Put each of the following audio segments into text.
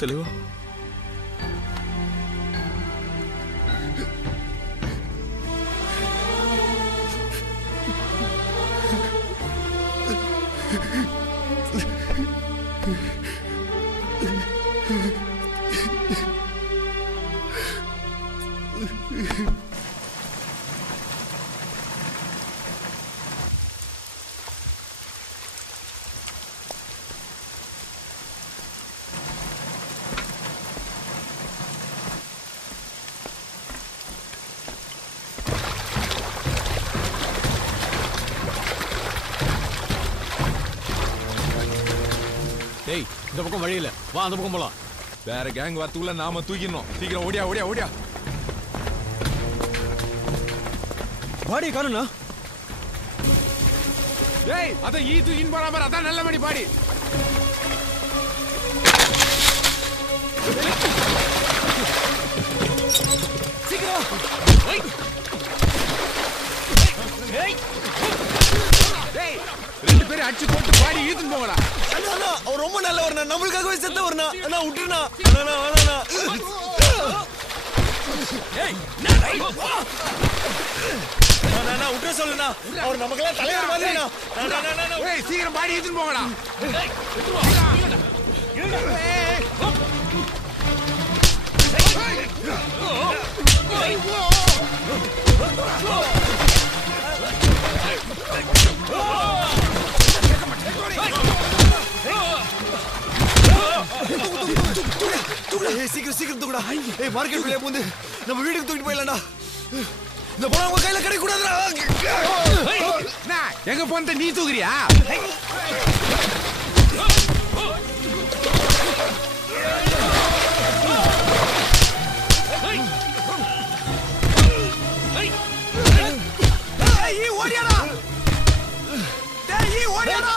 தலைவா, டேய், இந்த பக்கம் வழி இல்ல, வா அந்த பக்கம் போலாம். வேற கேங் வரத்துக்குள்ள நாம தூக்கிடணும். சீக்கிரம் ஓடியா ஓடியா ஓடியா. பாடி காணுண்ணா. டேய், அத ஈ தூக்கின்னு போற மாதிரி அதான் நல்ல மணி பாடி. சீக்கிரம். டேய், ரெண்டு பேரும் அடிச்சு போட்டு பாடி ஈத்துன்னு போங்கடா. அண்ணா, அவர் ரொம்ப நல்லவர்ண்ணா, நம்மளுக்காகவே செத்தவர்ண்ணா. அண்ணா விட்டுருண்ணா. அண்ணா வேணாண்ணா. ஏய், அண்ணா விட்டுற சொல்லுண்ணா. அவர் நமக்கெல்லாம் தலைவர் மாதிரிண்ணா. ஏய், சீக்கிரம் பாடி ஈத்துன்னு போங்கடா. சீக்கிரம் சீக்கிரம் தூக்குடா. ஏய், மார்க்கெட் வெளியே போந்து நம்ம வீட்டுக்கு தூக்கிட்டு போயிடலாம்டா. இந்த பணம் உங்க கையில கிடைக்க கூடாதுடா. எங்க போன நீ தூக்குறியா? ஓடியாடா. ஓடியாடா.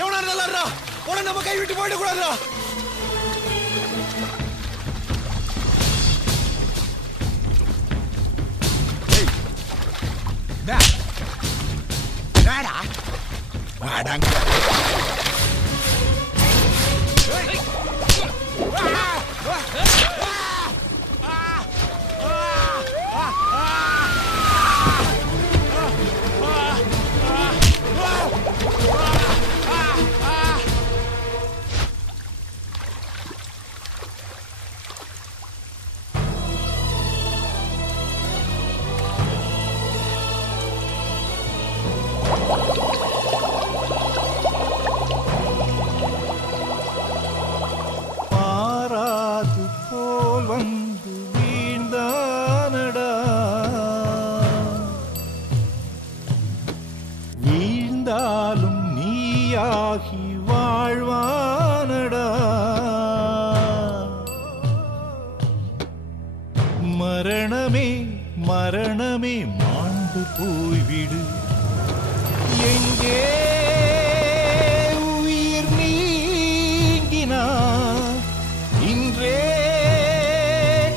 எவனா இருந்தா உன நம்ம கை விட்டு போயிட கூடாதுடா. மரணமே மாண்டு போய்விடு. எங்கே உயிர் நீங்கினா இன்றே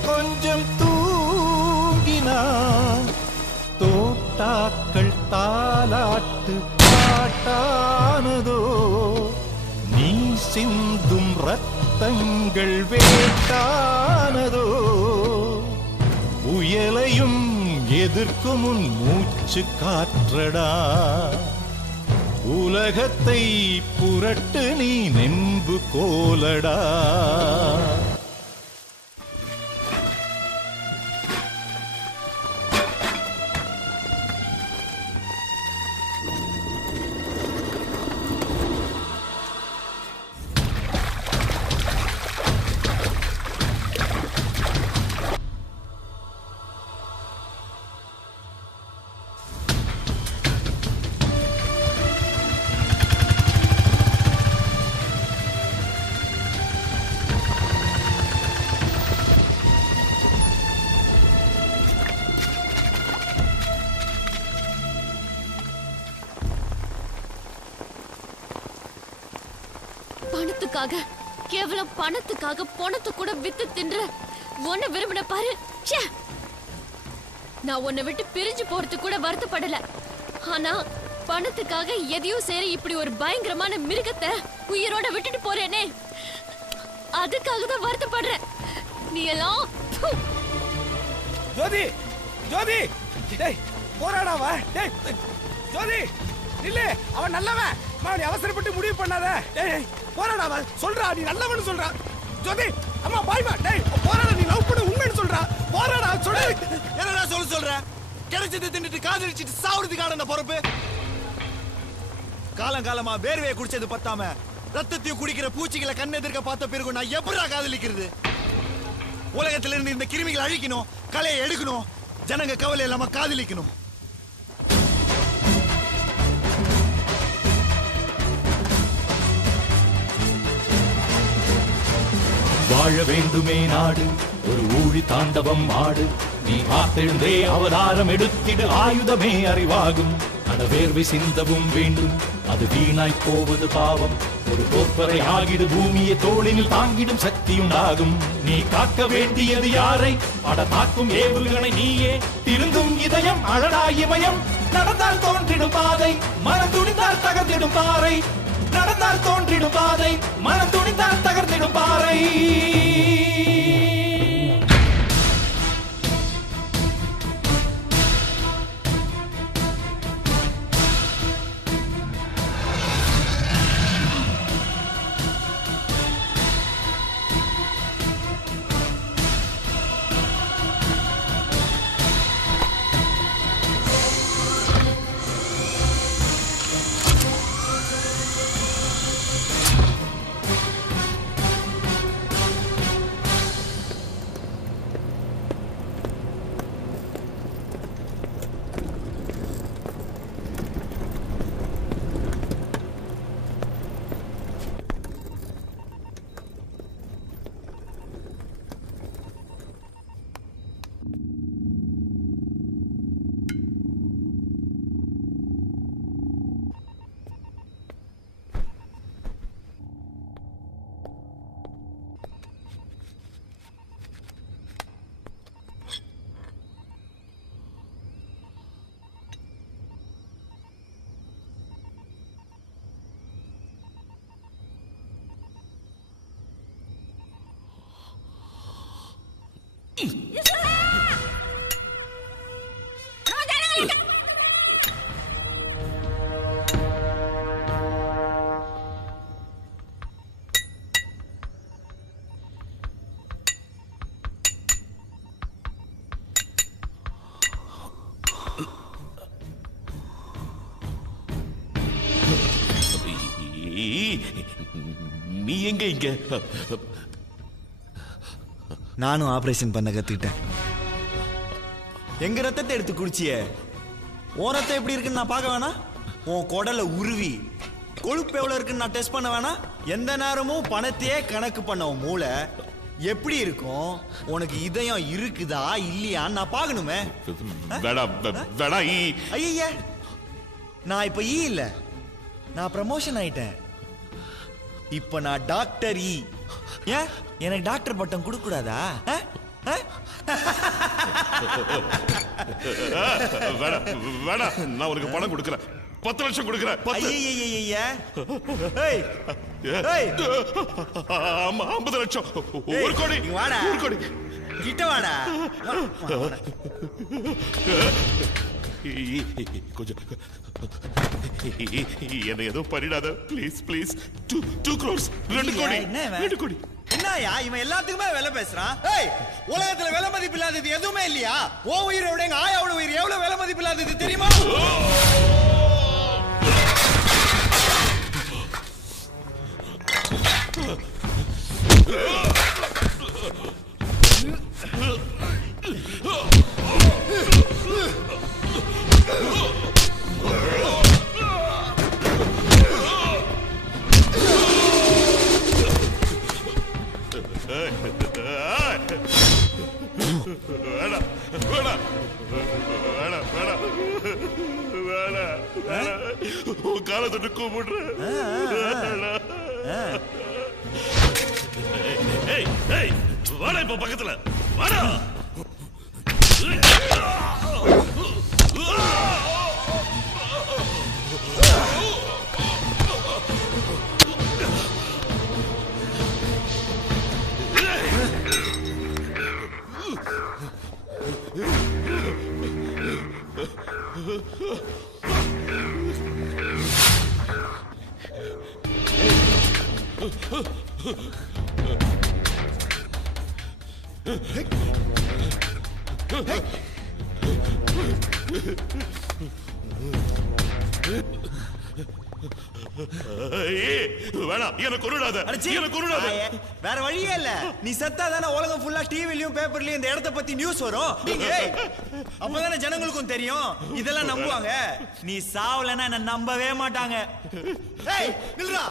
கொஞ்சம் தூங்கினா தோட்டாக்கள் தாலாட்டு காட்டானதோ நீ சிந்தும் ரத்தங்கள் வேட்டானதோ புயலையும் எதிர்க்கும் உன் மூச்சு காற்றடா உலகத்தை புரட்டு நீ நெம்பு கோலடா. பணத்துக்காக கேவலம் பணத்துக்காக பணத்தை கூட வித்து தின்ற உன்னை விரும்பின பாரு. நான் உன்னை விட்டு பிரிஞ்சு போறது கூட வருத்தப்படல. ஆனா பணத்துக்காக எதையும் சரி இப்படி ஒரு பயங்கரமான மிருகத்தை உயிரோட விட்டுட்டு போறேனே, அதுக்காக தான் வருத்தப்படுறேன். நீ எல்லாம் ஜோதி ஜோதி டேய் போறாடாவா? டேய் ஜோதி இல்ல, அவன் நல்லவன். நீ அவசரப்பட்டு முடிவு பண்ணாத. டேய் போறாடாவா? சொல்றா, நீ நல்லவன்னு சொல்றா. ஜோதி அம்மா பாய்மா. டேய் போறாடா, நீ லவ் பண்ண உண்மைன்னு சொல்றா. போறாடா சொல்லு. என்னடா சொல்ற? கிடைச்சது தின்னுட்டு காதலிச்சிட்டு சாவுறதுக்கான அந்த பொறுப்பு? காலங்காலமா வேர்வையை குடிச்சது பத்தாம ரத்தத்தையும் குடிக்கிற பூச்சிகளை கண்ணெதிர்க்க பார்த்த பிறகு நான் எப்படா காதலிக்கிறது? உலகத்துல இருந்து இந்த கிருமிகளை அழிக்கணும், கலையை எடுக்கணும், ஜனங்க கவலை இல்லாம காதலிக்கணும். வாழ வேண்டுமே நாடு, ஒரு ஊழி தாண்டவம் ஆடு. நீ காத்தெழுந்தே அவதாரம் எடுத்திடு, ஆயுதமே அறிவாகும். அந்த வேர்வை சிந்தவும் வேண்டும், அது வீணாய் போவது பாவம். ஒரு போர்ப்பறை ஆகிடு, பூமியை தோளினில் தாங்கிடும் சக்தி உண்டாகும். நீ காக்க வேண்டியது யாரை? அட தாக்கும் ஏவுகணை நீயே. திருந்தும் இதயம் அழடா இமயம். நடந்தால் தோன்றிடும் பாதை, மனம் துணிந்தால் தகர்ந்திடும் பாறை. நடந்தால் தோன்றிடும் பாதை, மனம் துணிந்தால் தகர்ந்திடும் பாறை. நீ எங்க இங்க? நானும் ஆபரேஷன் பண்ண கத்துக்கிட்டேன். எங்க ரத்தத்தை எடுத்து குடிச்சிய, உன் ரத்தம் எப்படி இருக்குன்னு நான் பார்க்க வேணா? உன் குடலை உருவி கொழுப்பு எவ்வளவு இருக்குன்னு நான் டெஸ்ட் பண்ண வேணா? எந்த நேரமும் பணத்தையே கணக்கு பண்ண உன் மூளை எப்படி இருக்கும்? உனக்கு இதயம் இருக்குதா இல்லையான்னு நான் பார்க்கணுமே. ஐயா, நான் இப்ப ஈ இல்ல, நான் ப்ரமோஷன் ஆயிட்டேன். இப்ப நான் டாக்டர் ஈ. ஏன் எனக்கு டாக்டர் பட்டம் கொடுக்க கூடாதா? நான் உனக்கு பணம் கொடுக்கிறேன், 10 லட்சம் கொடுக்கிறேன். 50 லட்சம், 1 கோடி. வாடா, 1 கோடி கிட்ட வாடா. கொஞ்சம் என்ன எதுவும் பண்ணிடாத ப்ளீஸ் ப்ளீஸ். 2 crores, 2 கோடி. 2 கோடி. என்னயா இவன் எல்லாத்துக்குமே விலை பேசுறான்? உலகத்துல விலை மதிப்பு இல்லாதது எதுவுமே இல்லையா? ஓ உயிரை விட எங்க ஆயாவோட உயிர் எவ்வளவு விலை மதிப்பு இல்லாதது தெரியுமா? காலத்தொட்டு கூப்பிடுறேன். வாடா இப்ப பக்கத்துல வாடா. வேணாம், எனக்கு கொன்னுடாத, எனக்கு கொன்னுடாத. வேற வழியே இல்ல. நீ செத்தா தானே உலகம் ஃபுல்லா டிவிலயும் பேப்பர்லயும் இந்த இடத்தை பத்தி நியூஸ் வரும். அப்பதானே ஜனங்களுக்கும் தெரியும். இதெல்லாம் நம்புவாங்க. நீ சாவலன்னா என்ன நம்பவே மாட்டாங்க. ஏய் நில்றா.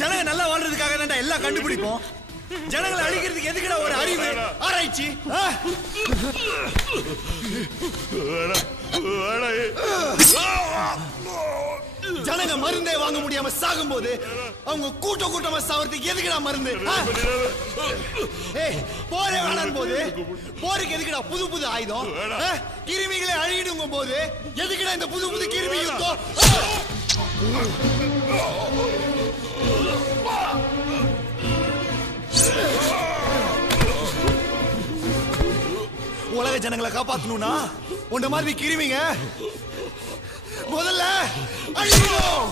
ஜனங்க நல்லா வாழ்றதுக்காக தான் எல்லாம் கண்டுபிடிப்போம். ஜனங்களை அழிக்கிறதுக்கு எதுக்குடா ஒரு அறிவு ஆராய்ச்சி? ஜனங்க மருந்தே வாங்க முடியாம சாகும் போது அவங்க கூட்டமா சாவறதுக்கு எதுக்குடா மருந்து? போரே வேணாம் போது போருக்கு எதுக்குடா புது புது ஆயுதம்? கிருமிகளை அழியிடுங்க போது எதுக்குடா இந்த புது புது கிருமி யுத்தம்? உலக ஜனங்களை காப்பாத்தணும்னா உன்ன மாதிரி கிருமிங்க முதல்ல அழியணும்.